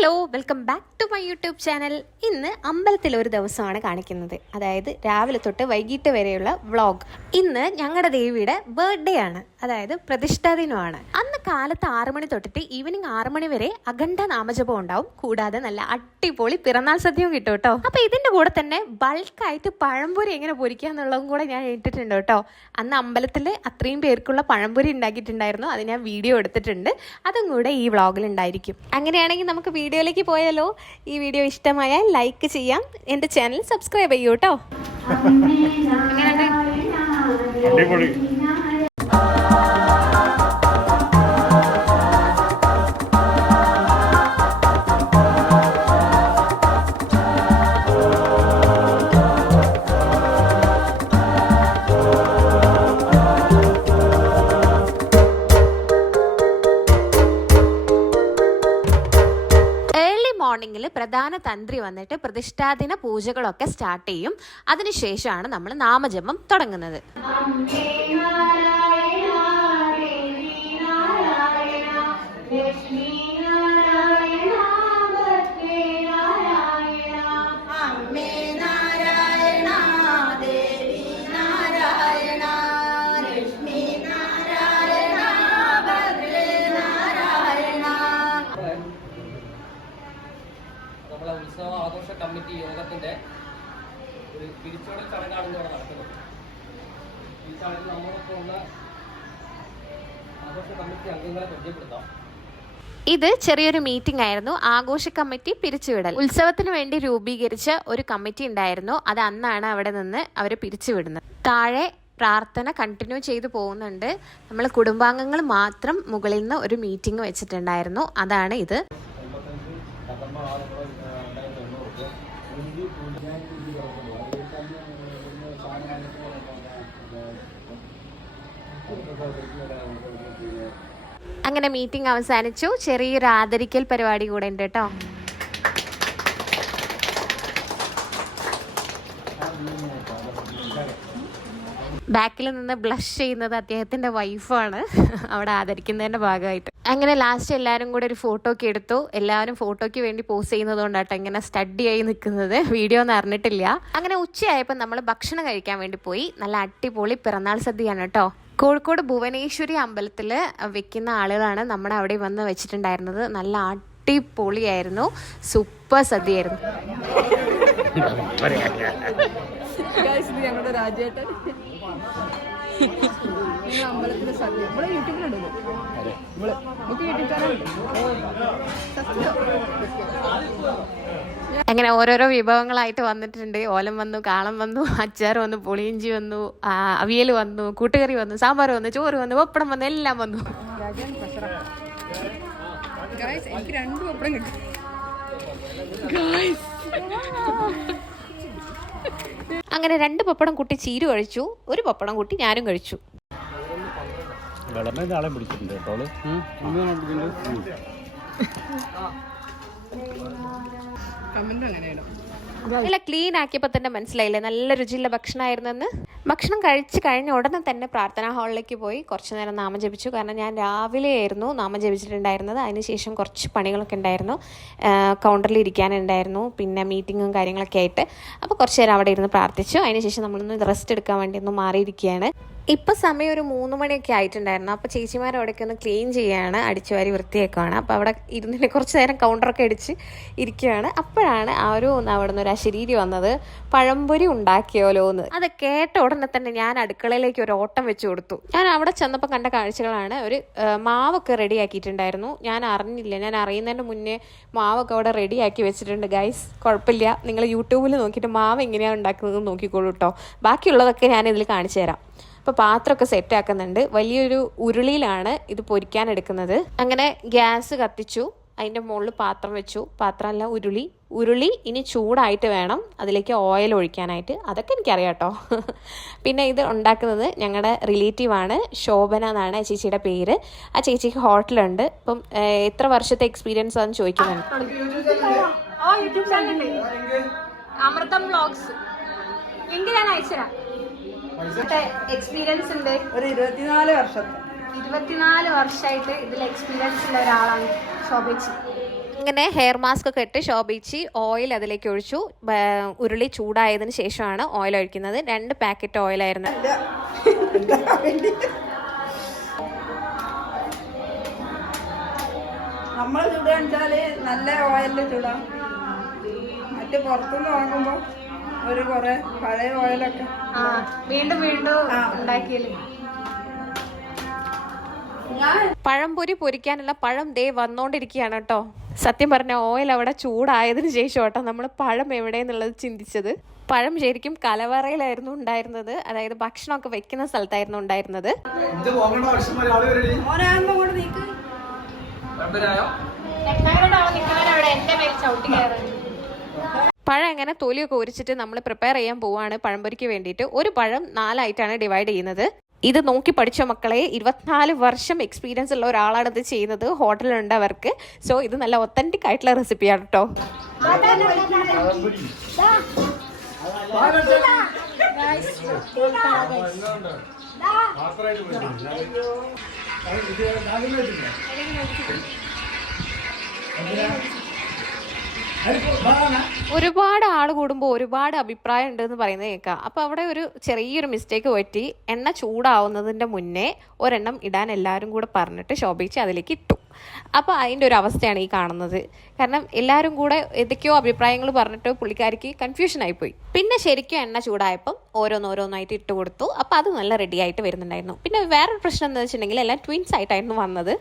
Hello, welcome back to my YouTube channel. ഇന്ന് അമ്പലത്തിൽ ഒരു ദിവസമാണ് കാണിക്കുന്നത്, അതായത് രാവിലെ തൊട്ട് വൈകിട്ട് വരെയുള്ള വ്ളോഗ്. ഇന്ന് ഞങ്ങളുടെ ദേവിയുടെ ബർത്ത്ഡേ ആണ്, അതായത് പ്രതിഷ്ഠാ ദിനമാണ്. അന്ന് കാലത്ത് 6 മണി തൊട്ടിട്ട് ഈവനിങ് 6 മണി വരെ അഖണ്ഡ നാമജപം ഉണ്ടാവും. കൂടാതെ നല്ല അടിപൊളി പിറന്നാൾ സദ്യയും കിട്ടും കേട്ടോ. അപ്പൊ ഇതിന്റെ കൂടെ തന്നെ ബൾക്കായിട്ട് പഴംപൊരി എങ്ങനെ പൊരിക്കുക എന്നുള്ളതും കൂടെ ഞാൻ ഇട്ടിട്ടുണ്ട് കേട്ടോ. അന്ന് അമ്പലത്തിൽ അത്രയും പേർക്കുള്ള പഴംപൊരി ഉണ്ടാക്കിയിട്ടുണ്ടായിരുന്നു, അത് ഞാൻ വീഡിയോ എടുത്തിട്ടുണ്ട്. അതും കൂടെ ഈ വ്ളോഗിൽ ഉണ്ടായിരിക്കും. അങ്ങനെയാണെങ്കിൽ നമുക്ക് വീഡിയോയിലേക്ക് പോയാലോ. ഈ വീഡിയോ ഇഷ്ടമായാൽ ലൈക്ക് ചെയ്യാം, എൻ്റെ ചാനൽ സബ്സ്ക്രൈബ് ചെയ്യൂ കേട്ടോ. മോർണിംഗിൽ പ്രധാന തന്ത്രി വന്നിട്ട് പ്രതിഷ്ഠാദിന പൂജകളൊക്കെ സ്റ്റാർട്ട് ചെയ്യും. അതിനുശേഷമാണ് നമ്മൾ നാമജപം തുടങ്ങുന്നത്. നമ്മളെ ഉത്സവ ആഘോഷ കമ്മിറ്റി യോഗത്തിന്റെ ഒരു പിരിച്ചുവിടൽ ചടങ്ങാണ് ഇവിടെ നടക്കുന്നത്. ഈ ചടങ്ങിൽ നമ്മളൊക്കെ ഉള്ള ആഘോഷ കമ്മിറ്റി അംഗങ്ങളെ പരിചയപ്പെടുത്താം. ഇത് ചെറിയൊരു മീറ്റിംഗ് ആയിരുന്നു, ആഘോഷ കമ്മിറ്റി പിരിച്ചുവിടൽ. ഉത്സവത്തിന് വേണ്ടി രൂപീകരിച്ച ഒരു കമ്മിറ്റി ഉണ്ടായിരുന്നു, അത് അന്നാണ് അവിടെ നിന്ന് അവർ പിരിച്ചുവിടുന്നത്. താഴെ പ്രാർത്ഥന കണ്ടിന്യൂ ചെയ്തു പോകുന്നുണ്ട്. നമ്മൾ കുടുംബാംഗങ്ങൾ മാത്രം മുകളിൽ നിന്ന് ഒരു മീറ്റിംഗ് വെച്ചിട്ടുണ്ടായിരുന്നു, അതാണ് ഇത്. അങ്ങനെ മീറ്റിംഗ് അവസാനിച്ചു. ചെറിയൊരു ആദരിക്കൽ പരിപാടി കൂടെ ഉണ്ട് കേട്ടോ. ബാക്കിൽ നിന്ന് ബ്ലഷ് ചെയ്യുന്നത് അദ്ദേഹത്തിന്റെ വൈഫാണ്, അവിടെ ആദരിക്കുന്നതിന്റെ ഭാഗമായിട്ട്. അങ്ങനെ ലാസ്റ്റ് എല്ലാവരും കൂടെ ഒരു ഫോട്ടോ ഒക്കെ എടുത്തു. എല്ലാവരും ഫോട്ടോയ്ക്ക് വേണ്ടി പോസ് ചെയ്യുന്നത് കൊണ്ടാട്ടോ ഇങ്ങനെ സ്റ്റഡി ആയി നിൽക്കുന്നത്, വീഡിയോ ഒന്നും അറിഞ്ഞിട്ടില്ല. അങ്ങനെ ഉച്ചയായപ്പോൾ നമ്മൾ ഭക്ഷണം കഴിക്കാൻ വേണ്ടി പോയി. നല്ല അടിപൊളി പിറന്നാൾ സദ്യയാണ് കേട്ടോ. കോഴിക്കോട് ഭുവനേശ്വരി അമ്പലത്തിൽ വെക്കുന്ന ആളുകളാണ് നമ്മുടെ അവിടെ വന്ന് വെച്ചിട്ടുണ്ടായിരുന്നത്. നല്ല അടിപൊളിയായിരുന്നു, സൂപ്പർ സദ്യയായിരുന്നു. ഞങ്ങളുടെ രാജേട്ടൻ അമ്പലത്തിലെ സദ്യ ഇവിടെ യൂട്യൂബിലുണ്ടല്ലോ, അങ്ങനെ ഓരോരോ വിഭവങ്ങളായിട്ട് വന്നിട്ടുണ്ട്. ഓലം വന്നു, കാളം വന്നു, അച്ചാർ വന്നു, പുളിയിഞ്ചി വന്നു, അവിയൽ വന്നു, കൂട്ടുകറി വന്നു, സാമ്പാർ വന്നു, ചോറ് വന്നു, പപ്പടം വന്നു, എല്ലാം വന്നു. എനിക്ക് 2 പപ്പടം കിട്ടും. അങ്ങനെ 2 പപ്പടം കുട്ടി ചീരു കഴിച്ചു, 1 പപ്പടം കുട്ടി ഞാനും കഴിച്ചു. നല്ല ക്ലീൻ ആക്കിയപ്പോൾ തന്നെ മനസ്സിലായില്ലേ നല്ല രുചിയുള്ള ഭക്ഷണമായിരുന്നെന്ന്. ഭക്ഷണം കഴിച്ച് കഴിഞ്ഞ ഉടനെ തന്നെ പ്രാർത്ഥനാ ഹാളിലേക്ക് പോയി കുറച്ച് നേരം നാമം ജപിച്ചു. കാരണം ഞാൻ രാവിലെ ആയിരുന്നു നാമം ജപിച്ചിട്ടുണ്ടായിരുന്നത്. അതിനുശേഷം കുറച്ച് പണികളൊക്കെ ഉണ്ടായിരുന്നു, കൗണ്ടറിൽ ഇരിക്കാനുണ്ടായിരുന്നു, പിന്നെ മീറ്റിങ്ങും കാര്യങ്ങളൊക്കെ ആയിട്ട്. അപ്പോൾ കുറച്ച് നേരം അവിടെ ഇരുന്ന് പ്രാർത്ഥിച്ചു. അതിനുശേഷം നമ്മളൊന്ന് റെസ്റ്റ് എടുക്കാൻ വേണ്ടി ഒന്ന് മാറിയിരിക്കുകയാണ്. ഇപ്പം സമയം ഒരു 3 മണിയൊക്കെ ആയിട്ടുണ്ടായിരുന്നു. അപ്പോൾ ചേച്ചിമാർ അവിടേക്ക് ഒന്ന് ക്ലീൻ ചെയ്യുകയാണ്, അടിച്ചുവാരി വൃത്തിയാക്കുകയാണ്. അപ്പോൾ അവിടെ ഇരുന്നിട്ട് കുറച്ച് നേരം കൗണ്ടറൊക്കെ അടിച്ച് ഇരിക്കുകയാണ്. അപ്പോഴാണ് അവിടെ നിന്ന് ഒരു അശരീരി വന്നത്, പഴംപൊരി ഉണ്ടാക്കിയോലോ എന്ന്. അത് കേട്ട ഉടനെ തന്നെ ഞാൻ അടുക്കളയിലേക്ക് ഒരു ഓട്ടം വെച്ച് കൊടുത്തു. ഞാൻ അവിടെ ചെന്നപ്പോൾ കണ്ട കാഴ്ചകളാണ്. ഒരു മാവൊക്കെ റെഡി ആക്കിയിട്ടുണ്ടായിരുന്നു. ഞാൻ അറിഞ്ഞില്ല, ഞാൻ അറിയുന്നതിൻ്റെ മുന്നേ മാവൊക്കെ അവിടെ റെഡിയാക്കി വെച്ചിട്ടുണ്ട് ഗൈസ്. കുഴപ്പമില്ല, നിങ്ങൾ യൂട്യൂബിൽ നോക്കിയിട്ട് മാവ് എങ്ങനെയാണ് ഉണ്ടാക്കുന്നത് നോക്കിക്കോളൂ കേട്ടോ. ബാക്കിയുള്ളതൊക്കെ ഞാൻ ഇതിൽ കാണിച്ചു തരാം. അപ്പോൾ പാത്രമൊക്കെ സെറ്റ് ആക്കുന്നുണ്ട്. വലിയൊരു ഉരുളിയിലാണ് ഇത് പൊരിക്കാൻ എടുക്കുന്നത്. അങ്ങനെ ഗ്യാസ് കത്തിച്ചു, അതിൻ്റെ മുകളിൽ പാത്രം വെച്ചു. പാത്രമല്ല, ഉരുളി ഇനി ചൂടായിട്ട് വേണം അതിലേക്ക് ഓയിൽ ഒഴിക്കാനായിട്ട്. അതൊക്കെ എനിക്കറിയാം കേട്ടോ. പിന്നെ ഇത് ഉണ്ടാക്കുന്നത് ഞങ്ങളുടെ റിലേറ്റീവാണ്, ശോഭന എന്നാണ് ചേച്ചിയുടെ പേര്. ആ ചേച്ചിക്ക് ഹോട്ടലുണ്ട്. ഇപ്പം എത്ര വർഷത്തെ എക്സ്പീരിയൻസ് ആണെന്ന് ചോദിക്കുന്നുണ്ട്. അമൃതം വ്ളോഗ്സ് ലിങ്ക് ഞാൻ അയച്ചുതരാം. എക്സ്പീരിയൻസ് ഉണ്ട്, ഒരു 24 വർഷത്തെ 24 വർഷമായിട്ട് ഇതിൽ എക്സ്പീരിയൻസ് ഉള്ള ഒരാളാണ് ശോഭിച്ച്. അങ്ങനെ ഹെയർ മാസ്ക് ഒക്കെ ഇട്ട് ശോഭിച്ച് ഓയിൽ അതിലേക്ക് ഒഴിച്ചു. ഉരുളി ചൂടായതിന് ശേഷമാണ് ഓയിൽ ഒഴിക്കുന്നത്. 2 പാക്കറ്റ് ഓയിലായിരുന്നു. നമ്മൾ ചൂടാച്ചാല് നല്ല ഓയിലിൽ ചൂടാം. മറ്റേ പുറത്തുനിന്ന് വാങ്ങുമ്പോ ഒരു കുറെ പഴയ ഓയിലൊക്കെ വീണ്ടും ഉണ്ടാക്കിയല്ലേ. പഴംപൊരി പൊരിക്കാനുള്ള പഴം ദേ വന്നോണ്ടിരിക്കുകയാണ് കേട്ടോ. സത്യം പറഞ്ഞ ഓയിൽ അവിടെ ചൂടായതിനു ശേഷം കേട്ടോ നമ്മൾ പഴം എവിടെയെന്നുള്ളത് ചിന്തിച്ചത്. പഴം ശരിക്കും കലവറയിലായിരുന്നു ഉണ്ടായിരുന്നത്. അതായത് ഭക്ഷണമൊക്കെ വെക്കുന്ന സ്ഥലത്തായിരുന്നു ഉണ്ടായിരുന്നത്. പഴം എങ്ങനെ തൊലിയൊക്കെ ഉരിച്ചിട്ട് നമ്മൾ പ്രിപ്പയർ ചെയ്യാൻ പോവാണ് പഴംപൊരിക്ക് വേണ്ടിയിട്ട്. ഒരു പഴം 4 ആയിട്ടാണ് ഡിവൈഡ് ചെയ്യുന്നത്. ഇത് നോക്കി പഠിച്ച മക്കളെ, 24 വർഷം എക്സ്പീരിയൻസ് ഉള്ള ഒരാളാണ് ഇത് ചെയ്യുന്നത്. ഹോട്ടലുണ്ട് അവർക്ക്. സോ ഇത് നല്ല ഒത്തന്റിക് ആയിട്ടുള്ള റെസിപ്പിയാണ് കേട്ടോ. ഒരുപാട് ആൾ കൂടുമ്പോൾ ഒരുപാട് അഭിപ്രായം ഉണ്ടെന്ന് പറയുന്നത് കേൾക്കാം. അപ്പോൾ അവിടെ ഒരു ചെറിയൊരു മിസ്റ്റേക്ക് പറ്റി. എണ്ണ ചൂടാവുന്നതിൻ്റെ മുന്നേ ഒരെണ്ണം ഇടാൻ എല്ലാവരും കൂടെ പറഞ്ഞിട്ട് ശോഭിച്ച് അതിലേക്ക് ഇട്ടു. അപ്പോൾ അതിൻ്റെ ഒരു അവസ്ഥയാണ് ഈ കാണുന്നത്. കാരണം എല്ലാവരും കൂടെ ഏതൊക്കെയോ അഭിപ്രായങ്ങൾ പറഞ്ഞിട്ട് പുള്ളിക്കാരിക്ക് കൺഫ്യൂഷൻ ആയിപ്പോയി. പിന്നെ ശരിക്കും എണ്ണ ചൂടായപ്പം ഓരോന്നോരോന്നായിട്ട് ഇട്ട് കൊടുത്തു. അപ്പോൾ അത് നല്ല റെഡി ആയിട്ട് വരുന്നുണ്ടായിരുന്നു. പിന്നെ വേറൊരു പ്രശ്നം എന്താണെന്ന് വെച്ചിട്ടുണ്ടെങ്കിൽ എല്ലാം ട്വിൻസ് ആയിട്ടായിരുന്നു വന്നത്.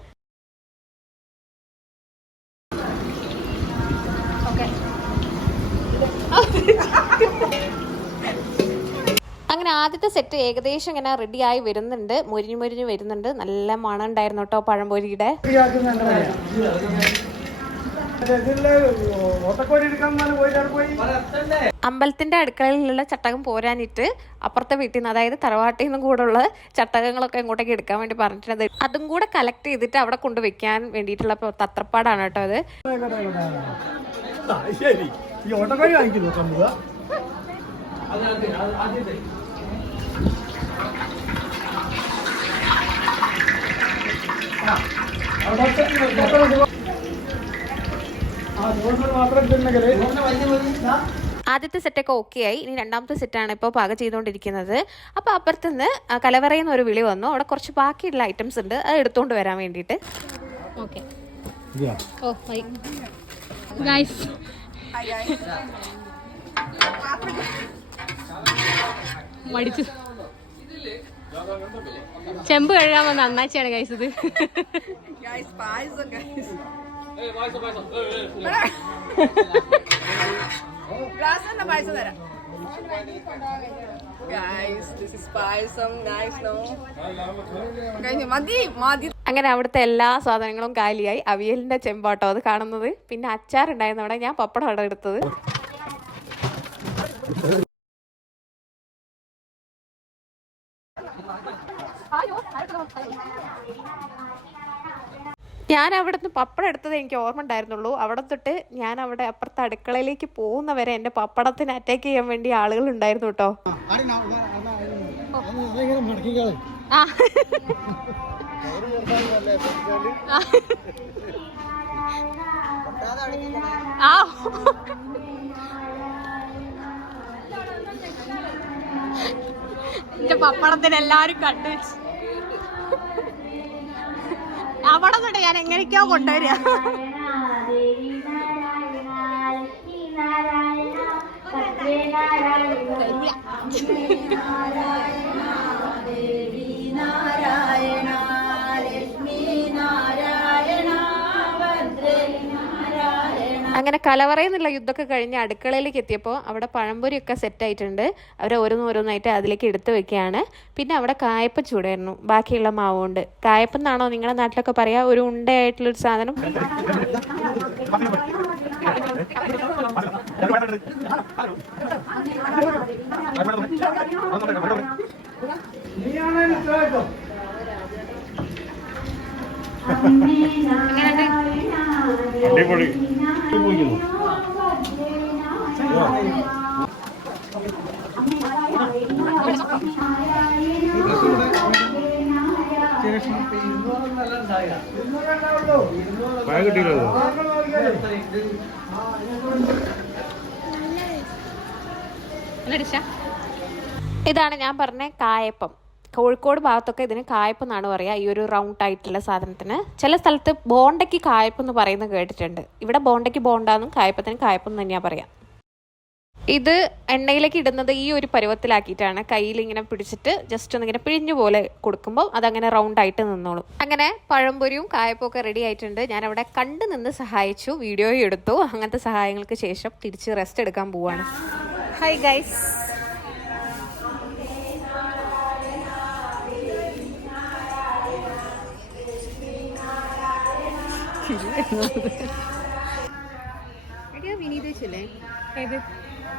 അങ്ങനെ ആദ്യത്തെ സെറ്റ് ഏകദേശം ഇങ്ങനെ റെഡിയായി വരുന്നുണ്ട്. മുരിഞ്ഞു വരുന്നുണ്ട്. നല്ല മണം ഉണ്ടായിരുന്നു കേട്ടോ പഴംപൊരിയുടെ. അമ്പലത്തിന്റെ അടുക്കളയിലുള്ള ചട്ടകം പോരാനിട്ട് അപ്പുറത്തെ വീട്ടിൽ നിന്ന്, അതായത് തറവാട്ടിൽ നിന്നും കൂടെ ഉള്ള ചട്ടകങ്ങളൊക്കെ ഇങ്ങോട്ടേക്ക് എടുക്കാൻ വേണ്ടി പറഞ്ഞിട്ടുണ്ട്. അതും കൂടെ കളക്ട് ചെയ്തിട്ട് അവിടെ കൊണ്ടുവയ്ക്കാൻ വേണ്ടിയിട്ടുള്ള തത്രപ്പാടാണ് കേട്ടോ അത്. ആദ്യത്തെ സെറ്റൊക്കെ ഓക്കെ ആയി. ഇനി രണ്ടാമത്തെ സെറ്റാണ് ഇപ്പോൾ പാകം ചെയ്തുകൊണ്ടിരിക്കുന്നത്. അപ്പോൾ അപ്പുറത്തുനിന്ന് കലവറയിൽ നിന്ന് ഒരു വിളി വന്നു. അവിടെ കുറച്ച് ബാക്കിയുള്ള ഐറ്റംസ് ഉണ്ട്, അത് എടുത്തുകൊണ്ട് വരാൻ വേണ്ടിയിട്ട്. ഓക്കെ മടിച്ചു. ചെമ്പ് കഴുകാൻ വന്ന അണ്ണാച്ചിയാണ് ഗൈസ് ഇത്. അങ്ങനെ അവിടുത്തെ എല്ലാ സാധനങ്ങളും കാലിയായി. അവിയലിന്റെ ചെമ്പാട്ടോ അത് കാണുന്നത്. പിന്നെ അച്ചാറുണ്ടായിരുന്നു അവിടെ. ഞാൻ പപ്പടം അവിടെ എടുത്തത്. ഞാൻ അവിടുന്ന് പപ്പടം എടുത്തത് എനിക്ക് ഓർമ്മ ഉണ്ടായിരുന്നുള്ളൂ. അവിടെ തൊട്ട് ഞാൻ അവിടെ അപ്പുറത്തെ അടുക്കളയിലേക്ക് പോകുന്നവരെ എൻ്റെ പപ്പടത്തിന് അറ്റാക്ക് ചെയ്യാൻ വേണ്ടി ആളുകൾ ഉണ്ടായിരുന്നു കേട്ടോ. എന്റെ പപ്പടത്തിന് എല്ലാരും കണ്ടുവെച്ച് അവിടെ തൊട്ട് ഞാൻ എങ്ങനെയൊക്കെയോ കൊണ്ടുവരിക. അങ്ങനെ കലവറയിൽ നിന്നുള്ള യുദ്ധമൊക്കെ കഴിഞ്ഞ് അടുക്കളയിലേക്ക് എത്തിയപ്പോൾ അവിടെ പഴംപൊരിയൊക്കെ സെറ്റായിട്ടുണ്ട്. അവർ ഓരോന്നോരോന്നായിട്ട് അതിലേക്ക് എടുത്ത് വെക്കുകയാണ്. പിന്നെ അവിടെ കായപ്പം ചൂടായിരുന്നു ബാക്കിയുള്ള മാവ് കൊണ്ട്. കായപ്പം എന്നാണോ നിങ്ങളുടെ നാട്ടിലൊക്കെ പറയാ? ഒരു ഉണ്ടയായിട്ടുള്ളൊരു സാധനം. അടിപൊളി. പഴം കിട്ടിയില്ലല്ലോ. ഇതാണ് ഞാൻ പറഞ്ഞ കായപ്പം. കോഴിക്കോട് ഭാഗത്തൊക്കെ ഇതിന് കായപ്പം എന്നാണ് പറയുക, ഈ ഒരു റൗണ്ട് ആയിട്ടുള്ള സാധനത്തിന്. ചില സ്ഥലത്ത് ബോണ്ടയ്ക്ക് കായപ്പം എന്ന് പറയുന്നത് കേട്ടിട്ടുണ്ട്. ഇവിടെ ബോണ്ടയ്ക്ക് ബോണ്ടാന്നും കായപ്പത്തിന് കായപ്പം എന്ന് തന്നെയാണ് പറയാം. ഇത് എണ്ണയിലേക്ക് ഇടുന്നത് ഈ ഒരു പരുവത്തിലാക്കിയിട്ടാണ്. കയ്യിൽ ഇങ്ങനെ പിടിച്ചിട്ട് ജസ്റ്റ് ഒന്നിങ്ങനെ പിഴിഞ്ഞു പോലെ കൊടുക്കുമ്പോൾ അതങ്ങനെ റൗണ്ട് ആയിട്ട് നിന്നോളും. അങ്ങനെ പഴംപൊരിയും കായപ്പൊക്കെ റെഡി ആയിട്ടുണ്ട്. ഞാനവിടെ കണ്ടു നിന്ന് സഹായിച്ചു, വീഡിയോയും എടുത്തു. അങ്ങനത്തെ സഹായങ്ങൾക്ക് ശേഷം തിരിച്ച് റെസ്റ്റ് എടുക്കാൻ പോവാണ്. ഹായ് ഗൈസ്, വിനീതേശല്ലേ ഏത്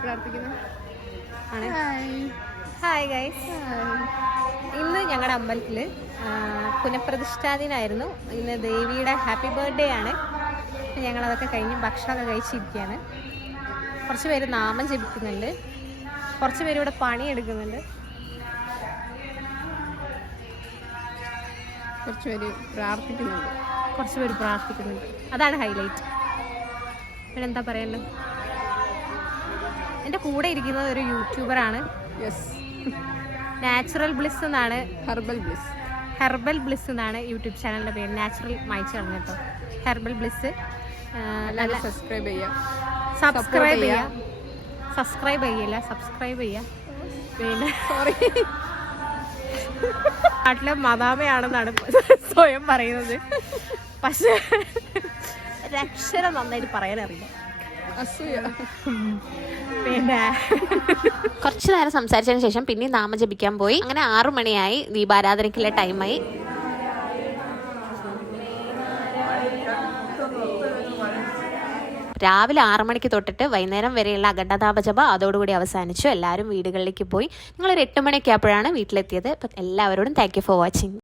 പ്രാർത്ഥിക്കുന്നു ആണ്. ഹായ് ഗൈസ്, ഇന്ന് ഞങ്ങളുടെ അമ്പലത്തിൽ പുനഃപ്രതിഷ്ഠാ ദിനമായിരുന്നു. ഇന്ന് ദേവിയുടെ ഹാപ്പി ബർത്ത്ഡേ ആണ്. ഞങ്ങളതൊക്കെ കഴിഞ്ഞ് ഭക്ഷണമൊക്കെ കഴിച്ചിരിക്കുകയാണ്. കുറച്ച് പേര് നാമം ജപിക്കുന്നുണ്ട്, കുറച്ച് പേര് ഇവിടെ പണിയെടുക്കുന്നുണ്ട്, കുറച്ച് പേര് പ്രാർത്ഥിക്കുന്നുണ്ട്. അതാണ് ഹൈലൈറ്റ്. പിന്നെ എന്താ പറയുന്നത്, എൻ്റെ കൂടെ ഇരിക്കുന്നത് ഒരു യൂട്യൂബറാണ്. യെസ്, നാച്ചുറൽ ബ്ലിസ് എന്നാണ്, ഹെർബൽ ബ്ലിസ് എന്നാണ് യൂട്യൂബ് ചാനലിൻ്റെ പേര്. നാച്ചുറൽ മായ്ച്ചു കളഞ്ഞു കേട്ടോ, ഹെർബൽ ബ്ലിസ്. സബ്സ്ക്രൈബ് ചെയ്യുക. പിന്നെ നാട്ടിലെ മദാമയാണെന്നാണ് സ്വയം പറയുന്നത്, പക്ഷേ ഒരക്ഷരം നന്നായിട്ട് പറയാനറിയില്ല. പിന്നെ കുറച്ച് നേരം സംസാരിച്ചതിന് ശേഷം പിന്നെ നാമം ജപിക്കാൻ പോയി. അങ്ങനെ 6 മണിയായി, ദീപാരാധനയ്ക്കുള്ള ടൈമായി. രാവിലെ 6 മണിക്ക് തൊട്ടിട്ട് വൈകുന്നേരം വരെയുള്ള അഖണ്ഡനാമ ജപം അതോടുകൂടി അവസാനിച്ചു. എല്ലാവരും വീടുകളിലേക്ക് പോയി. ഞങ്ങളൊരു 8 മണിയൊക്കെ ആയപ്പോഴാണ് വീട്ടിലെത്തിയത്. അപ്പം എല്ലാവരോടും താങ്ക് യു ഫോർ വാച്ചിങ്.